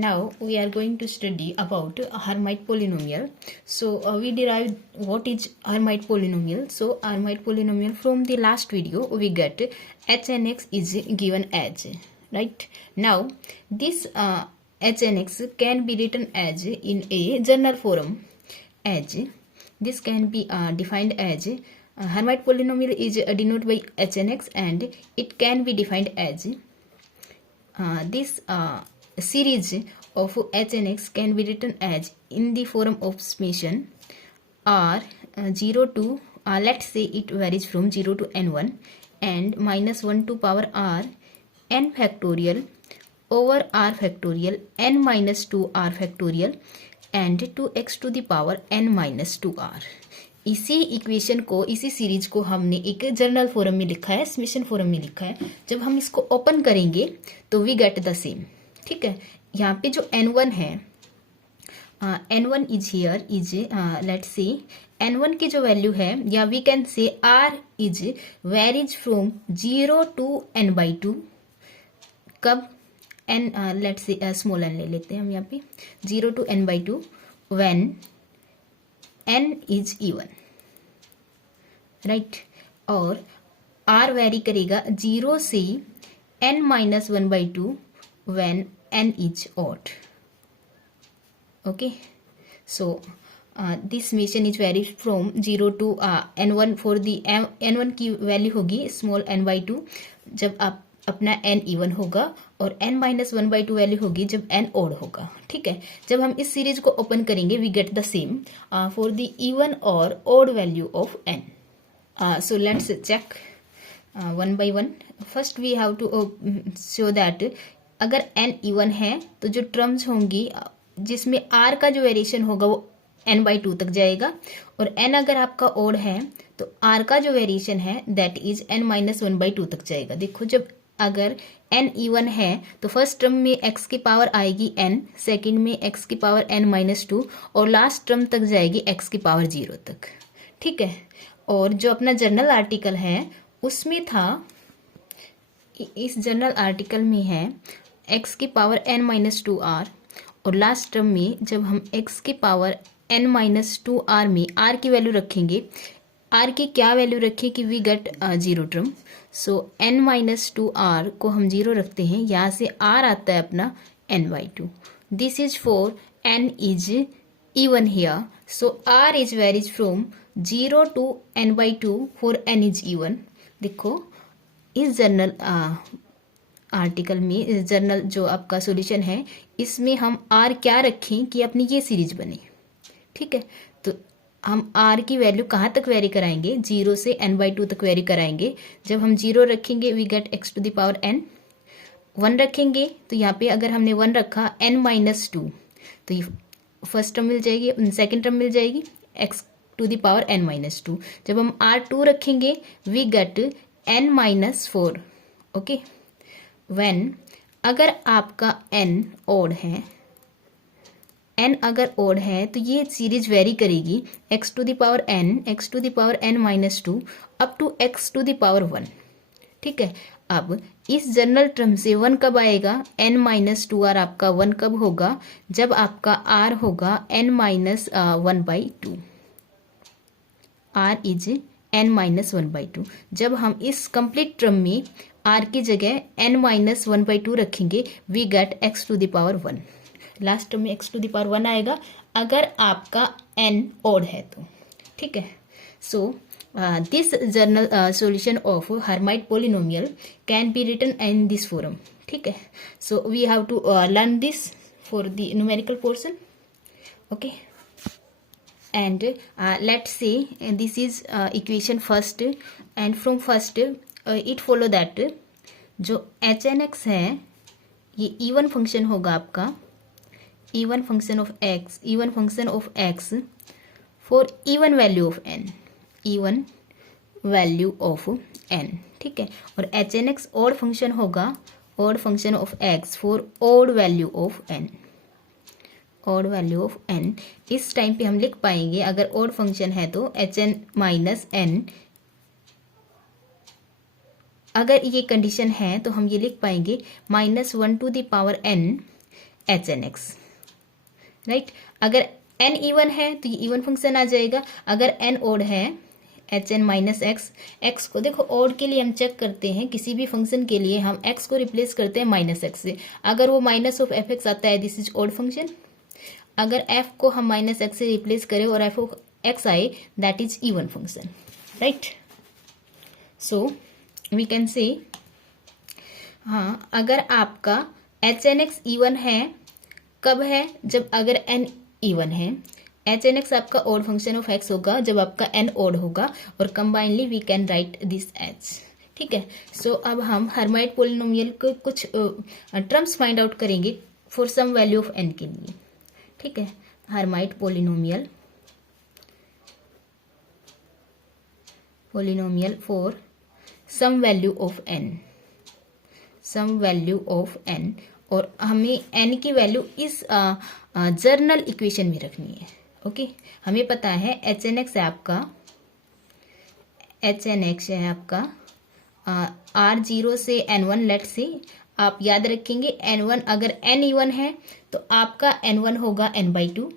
Now we are going to study about Hermite polynomial. So we derived what is Hermite polynomial. So Hermite polynomial, from the last video we get h and x is given as, right? Now this h and x can be written as in a general form as this can be defined as Hermite polynomial is denoted by h and x, and it can be defined as this series of h and x can be written as in the form of summation r 0 to let's say it varies from 0 to n1 and minus 1 to power r n factorial over r factorial n minus 2 r factorial and 2x to the power n minus 2r. इसी equation को, इसी series को हमने एक general form में लिखा है, summation form में लिखा है. जब हम इसको ओपन करेंगे तो वी गेट द सेम. ठीक है, यहाँ पे जो n1 है, n1 is here is let's say n1 की जो वैल्यू है, या we can say r is varies from 0 to n/2. कब n let's say small n ले लेते हैं हम यहाँ पे, 0 to n/2 when n is even, right. और r वेरी करेगा 0 से n minus 1/2 when n is odd. Okay, so this summation is vary from 0 to n1 for the n1 की वैल्यू होगी स्मॉल n/2 जब आप अपना n इवन होगा, और n माइनस 1/2 वैल्यू होगी जब n ऑड होगा. ठीक है, जब हम इस सीरीज को ओपन करेंगे we get the same for the even और odd value of n. So let's check one by one. First we have to show that अगर n इवन है तो जो टर्म्स होंगी जिसमें r का जो वेरिएशन होगा वो n/2 तक जाएगा, और n अगर आपका ऑड है तो r का जो वेरिएशन है दैट इज n माइनस 1/2 तक जाएगा. देखो, जब अगर n इवन है तो फर्स्ट टर्म में x की पावर आएगी n, सेकंड में x की पावर n माइनस 2, और लास्ट टर्म तक जाएगी x की पावर 0 तक. ठीक है, और जो अपना जनरल आर्टिकल है उसमें था, इस जनरल आर्टिकल में है x की पावर n माइनस 2r, और लास्ट टर्म में जब हम x की पावर n माइनस 2r में r की वैल्यू रखेंगे, r की क्या वैल्यू रखें कि we get 0 term. So n minus 2r को हम 0 रखते हैं, यहाँ से r आता है अपना n/2. This is for n is even here, so r is varies from 0 to n/2 for n is even. देखो, इस जनरल आर्टिकल में, इस जनरल जो आपका सॉल्यूशन है, इसमें हम r क्या रखें कि अपनी ये सीरीज बने. ठीक है, तो हम r की वैल्यू कहाँ तक वेरी कराएंगे, 0 से n/2 तक वेरी कराएंगे. जब हम 0 रखेंगे we get x to the power n. 1 रखेंगे तो यहाँ पे अगर हमने 1 रखा n माइनस 2 तो ये फर्स्ट टर्म मिल जाएगी, सेकेंड टर्म मिल जाएगी x to the power n minus 2. जब हम r2 रखेंगे we get n minus 4. Okay, when अगर आपका n ऑड है, n अगर ऑड है तो ये सीरीज वेरी करेगी x to the power n, x to the power n minus 2 up to x to the power 1. ठीक है, अब इस जनरल टर्म से 1 कब आएगा, n माइनस 2r आपका 1 कब होगा, जब आपका r होगा n minus 1/2. r is n minus 1/2. जब हम इस कंप्लीट टर्म में r की जगह n माइनस 1/2 रखेंगे we get x to the power 1. Last term में x टू द पावर 1 आएगा अगर आपका n ऑड है तो. ठीक है, so this general solution of Hermite polynomial can be written in this form. ठीक है, so we have to learn this for the numerical portion. Okay, and let's say this is equation first, and from first it follow that जो h n x है ये even function होगा आपका, even function of x, even function of x for even value of n, even value of n. ठीक है, और h n x odd function होगा, odd function of x for odd value of n, odd value of n. इस time पे हम लिख पाएंगे अगर ऑड फंक्शन है तो hn माइनस n. अगर ये कंडीशन है तो हम ये लिख पाएंगे -1 to the power n H N X, right. अगर एन इवन है तो ये इवन फंक्शन आ जाएगा, अगर एन ओड है H N minus X, X को देखो ओड के लिए हम चेक करते हैं, किसी भी फंक्शन के लिए हम एक्स को रिप्लेस करते हैं माइनस एक्स से, अगर वो माइनस ऑफ एफ एक्स आता है दिस इज ओड फंक्शन, अगर एफ को हम माइनस एक्स से रिप्लेस करें और एफ ऑफ एक्स आए that is even function, right. So we can say हाँ, अगर आपका एच एन एक्स इवन है कब है, जब अगर एन इवन है, एच एन एक्स आपका ओड फंक्शन ऑफ एक्स होगा जब आपका एन ओड होगा, और combinely we can write this H, ठीक है। सो अब हम हर्माइट पोलिनोमियल को कुछ टर्म्स फाइंड आउट करेंगे for some value of N के लिए, ठीक है। Hermite polynomial for some value of N, some value of N, और हमें एन की वैल्यू इस जर्नल इक्वेशन में रखनी है, ओके। हमें पता है एच एन एक्स है आपका, एच एन एक्स है आपका आर जीरो से एन वन, लेट से आप याद रखेंगे एन वन, अगर एन इवन है तो आपका एन वन होगा एन बाई टू,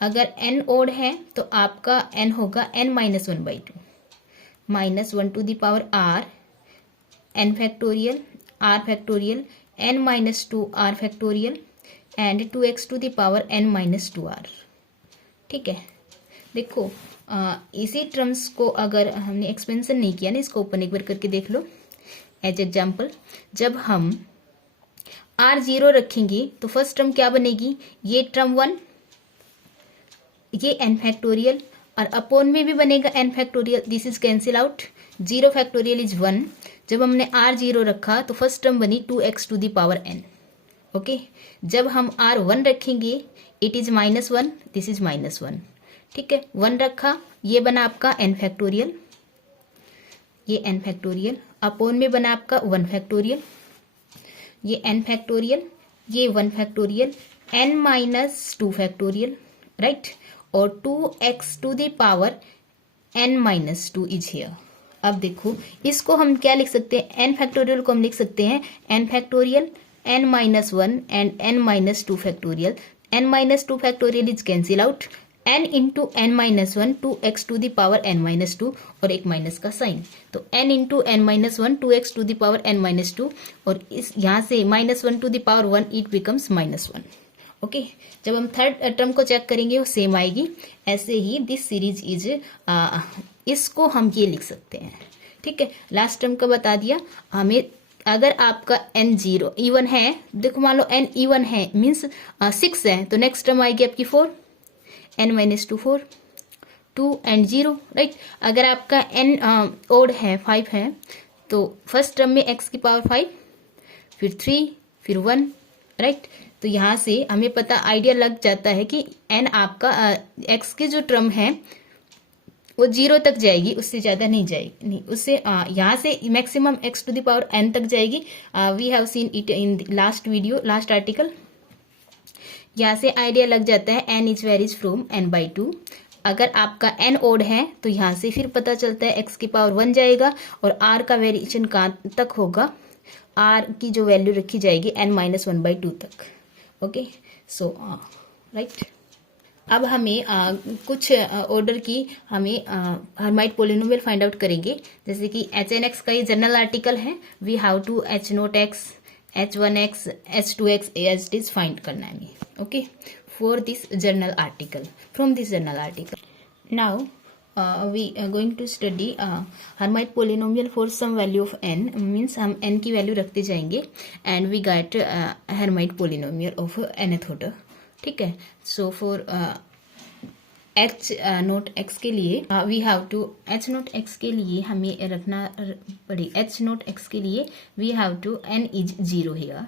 अगर एन ओड है तो आपका एन होगा N minus one by two, minus one to the power R N factorial, R factorial, N minus two R factorial and two x to the power N minus two R, ठीक है। देखो इसी terms को अगर हमने expansion नहीं किया ना, इसको ओपन एक बार करके देख लो एज एग्जाम्पल, जब हम आर जीरो रखेंगे तो फर्स्ट टर्म क्या बनेगी, ये टर्म वन, ये एन फैक्टोरियल, और अपॉन में भी बनेगा N factorial, this is cancel out, zero factorial is one, जब हमने आर जीरो रखा तो फर्स्ट टर्म बनी two x to the power N, okay. जब हम आर वन रखेंगे it is minus one, this is minus one, ठीक है। वन रखा, ये बना आपका एन फैक्टोरियल, ये एन फैक्टोरियल, अपॉन में बना आपका वन फैक्टोरियल, ये एन फैक्टोरियल, ये one factorial, N minus two factorial, right, और two x to the power N minus two is here. अब देखो इसको हम क्या लिख सकते हैं, एन फैक्टोरियल को हम लिख सकते हैं N factorial N minus one and N minus two factorial, N minus two factorial is cancel out, N into N minus one two x to the power N minus two, और एक minus का sign, तो N into N minus one two x to the power N minus two, और इस यहाँ से minus one to the power one it becomes minus one, okay. जब हम थर्ड टर्म को चेक करेंगे वो सेम आएगी, ऐसे ही दिस सीरीज इज इसको हम ये लिख सकते हैं, ठीक है। लास्ट टर्म का बता दिया हमें, अगर आपका एन जीरो इवन है, देखो मान लो एन इवन है मीन्स 6 है, तो नेक्स्ट टर्म आएगी आपकी 4, n minus two 4, 2 and 0, right. अगर आपका एन ओड है 5 है तो फर्स्ट टर्म में एक्स की पावर 5, फिर 3, फिर 1, राइट। तो यहाँ से हमें पता आइडिया लग जाता है कि एन आपका एक्स की जो टर्म है वो 0 तक जाएगी, उससे ज्यादा नहीं जाएगी, नहीं उससे यहाँ से maximum x to the power n तक जाएगी। We have seen it in last video, last article. यहाँ से आइडिया लग जाता है n is varies from n by two. अगर आपका एन ओड है तो यहाँ से फिर पता चलता है एक्स की पावर 1 जाएगा, और आर का वेरिएशन कहाँ तक होगा, आर की जो वैल्यू रखी जाएगी n minus one by two तक, ओके। सो राइट, अब हमें कुछ ऑर्डर की हमें हर्माइट पोलिनोमियल फाइंड आउट करेंगे, जैसे कि एच एन एक्स का ये जनरल आर्टिकल है, we have to h naught x, h one x, h two x as it is find करना है हमें, okay, for this journal article, from this journal article. Now we are going to study Hermite polynomial for some value of n, means हम n की वैल्यू रखते जाएंगे and we get Hermite polynomial of nth order, ठीक है। So for h naught x के लिए we have to, h naught x के लिए हमें रखना पड़े, एच नोट एक्स के लिए we have to n is 0 here,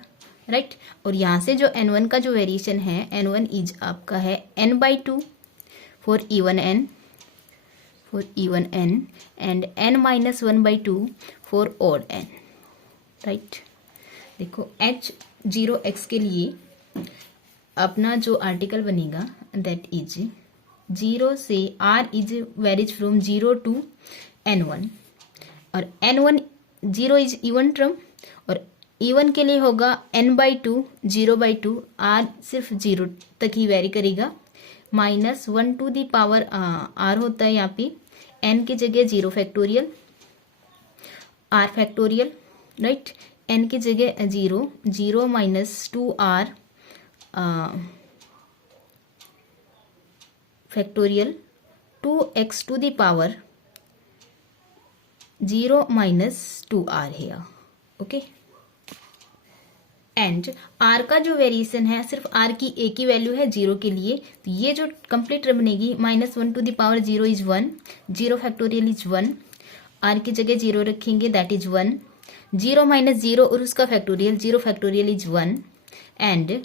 right. और यहाँ से जो n1 का जो वेरिएशन है, n1 इज आपका है n by two for even n, for even n, and n minus one by two for odd n, right. देखो एच 0x के लिए अपना जो आर्टिकल बनेगा दैट इज 0 से r is varies from 0 to n1, और n1 0 इज इवन टर्म और even के लिए होगा n/2 0/2, r सिर्फ 0 तक ही वेरी करेगा, -1 टू द पावर r होता है यहाँ पे, n की जगह 0 factorial, r factorial, right, n की जगह 0, 0 - 2r factorial 2x to the power 0 - 2r है, ओके। एंड r का जो वेरिएशन है सिर्फ r की एक ही वैल्यू है 0 के लिए, तो ये जो कंप्लीट टर्म बनेगी -1 to the power 0 is 1, 0 factorial is 1, r की जगह 0 रखेंगे दैट इज 1, 0 - 0 और उसका फैक्टोरियल 0 फैक्टोरियल इज 1, एंड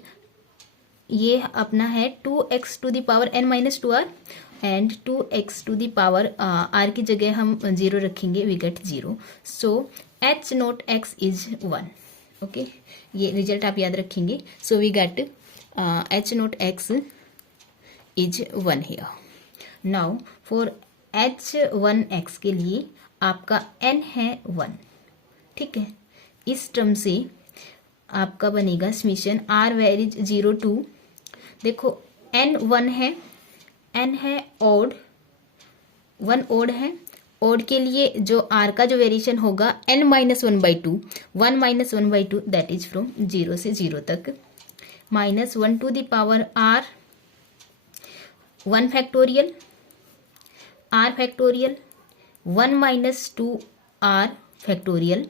ये अपना है 2x to the power n - 2r, and 2x to the power r की जगह हम 0 रखेंगे, we get 0, so h0x is 1, okay. ये रिजल्ट आप याद रखेंगे, so we get h0x is 1 here. Now for h1x के लिए आपका n है 1, ठीक है। इस टर्म से आपका बनेगा समीशन r वेरीज 0 टू, देखो n 1 है, n है ऑड, 1 ऑड है, ऑड के लिए जो r का जो वेरिएशन होगा n - 1/2, 1 - 1/2 दैट इज फ्रॉम 0 से 0 तक, -1 to the power r 1 factorial, r factorial 1 - 2r factorial,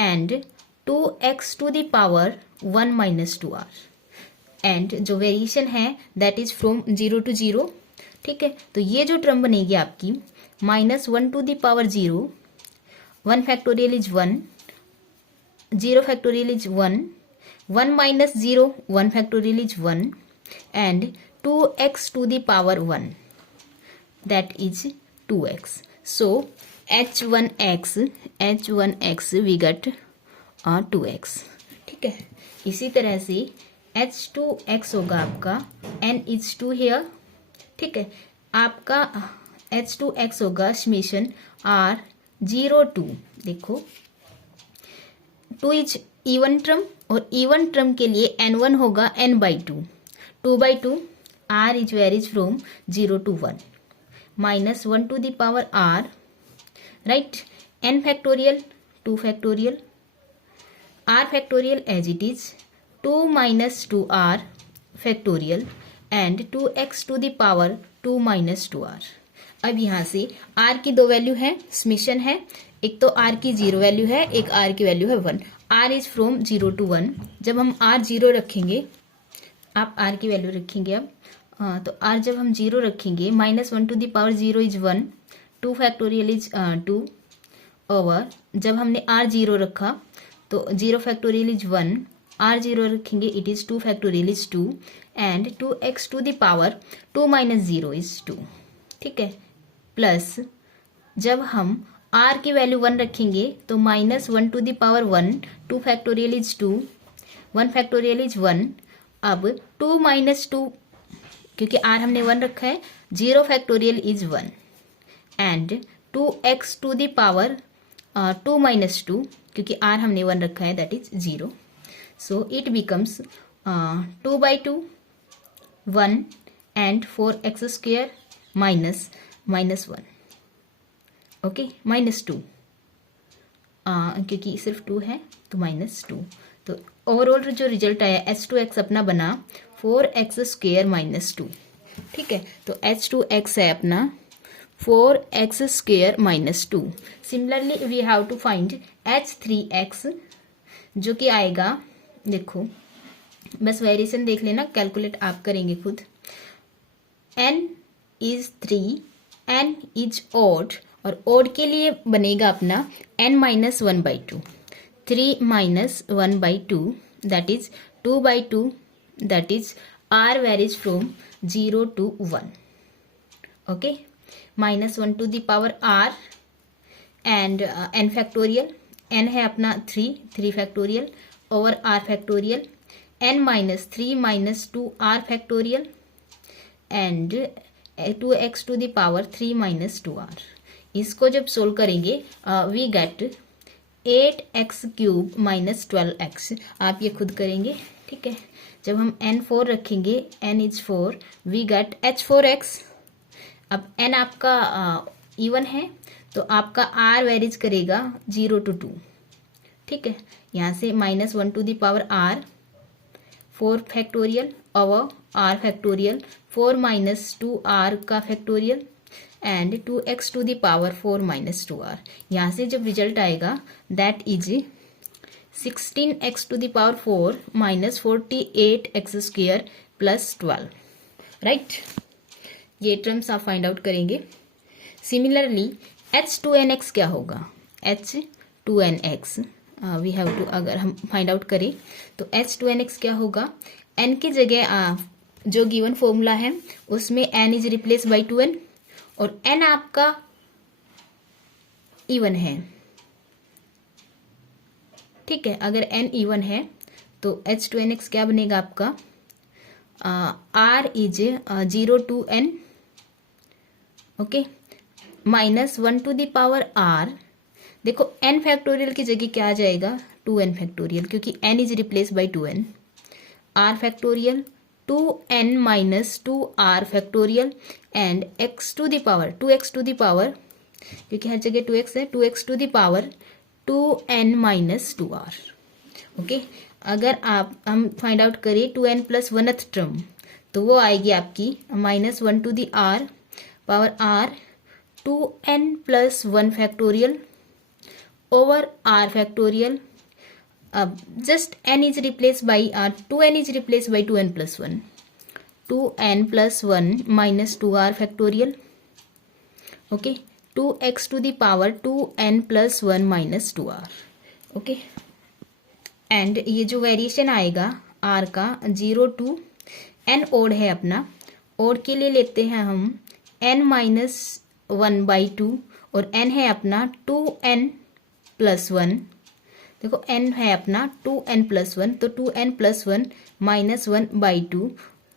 and 2x to the power 1 - 2r, and जो वेरिएशन है दैट इज फ्रॉम 0 टू 0, ठीक है। तो ये जो टर्म बनेगी आपकी -1 to the power 0, 1 factorial is 1, 0 factorial is 1, 1 - 0 1 factorial is 1, and 2x to the power 1 that is 2x, सो h1x वी गेट 2x, ठीक है। इसी तरह से h2x होगा आपका n इज 2 हियर, ठीक है। आपका h2x होगा समीशन r 0 टू, देखो 2 इज इवन टर्म, और इवन टर्म के लिए n1 होगा n/2, 2/2 r is varies from 0 to 1, -1 to the power r, right, n factorial 2 factorial, r factorial as it is 2 - 2r factorial, and 2x to the power 2 - 2r। अब यहाँ से r की दो value है, summation है, एक तो r की 0 वैल्यू है, एक r की वैल्यू है 1, r इज फ्रॉम 0 टू 1, जब हम r 0 रखेंगे, आप r की वैल्यू रखेंगे अब, तो r जब हम 0 रखेंगे -1 to the power 0 is 1, 2 factorial is 2 over, जब हमने r 0 रखा तो 0 फैक्टोरियल इज 1, r 0 रखेंगे it is 2 factorial is 2, and 2x to the power 2 - 0 is 2, ठीक है, प्लस जब हम r की वैल्यू 1 रखेंगे तो -1 to the power 1, 2 factorial is 2, 1 factorial is 1, अब 2 - 2 क्योंकि r हमने 1 रखा है, 0 factorial is 1, and 2x to the power 2 - 2 क्योंकि r हमने 1 रखा है that is 0, so it becomes 2/2 1 and 4x² minus -1, okay, -2 क्योंकि सिर्फ 2 है तो -2, तो ओवरऑल जो रिजल्ट आया h2x अपना बना 4x² - 2, ठीक है। तो h2x है अपना 4x² - 2। Similarly we have to find h3x जो कि आएगा, देखो बस वेरिएशन देख लेना, कैलकुलेट आप करेंगे खुद, n is 3, n is odd, और ऑड के लिए बनेगा अपना n - 1/2, 3 - 1/2 that is 2/2, that is r varies from 0 to 1, okay, -1 to the power r and n factorial, n है अपना 3 factorial over r factorial, n - 3 - 2r factorial, and 2x to the power 3 - 2r। इसको जब solve करेंगे we gate 8x³ minus 12x, आप ये खुद करेंगे, ठीक है। जब हम n 4 रखेंगे, n is 4, we get h4x। अब n आपका इवन है तो आपका r वेरीज करेगा 0 to 2, ठीक है। यहाँ से -1 to the power r 4 factorial over r factorial 4 minus 2r का factorial and 2x to the power 4 minus 2r। यहाँ से जब रिजल्ट आएगा that is 16x to the power 4 minus 48x² plus 12, right. ये टर्म्स आप फाइंड आउट करेंगे। Similarly h2nx क्या होगा, h2nx वी हैव टू, अगर हम फाइंड आउट करें तो h2nx क्या होगा, n की जगह जो गिवन फॉर्मूला है उसमें n is replace by 2n और n आपका इवन है, ठीक है। अगर n इवन है तो h2nx क्या बनेगा आपका, r is 0 to n, okay, -1 to the power r। देखो n फैक्टोरियल की जगह क्या आ जाएगा, 2n फैक्टोरियल, क्योंकि n is replace by 2n, r factorial 2n minus 2r factorial and x to the power 2x to the power, क्योंकि हर जगह 2x है, 2x to the power 2n minus 2r, okay. अगर हम find out करें 2n plus 1th term तो वो आएगी आपकी -1 to the r power r 2n plus 1 factorial over r factorial. अब just n is replace by 2n is replace by 2n plus 1, 2n plus 1 minus 2r factorial, okay, 2x to the power 2n plus 1 minus 2r, okay. And ये जो variation आएगा r का 0 to n odd है अपना, odd के लिए लेते हैं हम n माइनस 1 बाई 2 और n है अपना 2n प्लस 1। देखो n है अपना 2n प्लस 1, तो 2n plus 1 minus 1 by 2,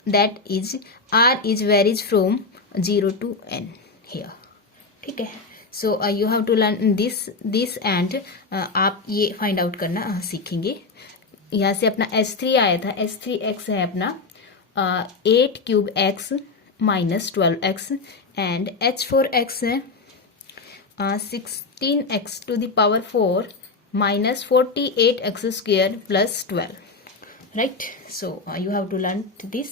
that is r is varies from 0 to n here, ठीक है। So you have to learn this and आप ये फाइंड आउट करना सीखेंगे। यहाँ से अपना h3 आया था, h3x है अपना 8³ माइनस 12x एंड h4x है 16x to the power 4 minus 48x² plus 12, right? So you have to learn this.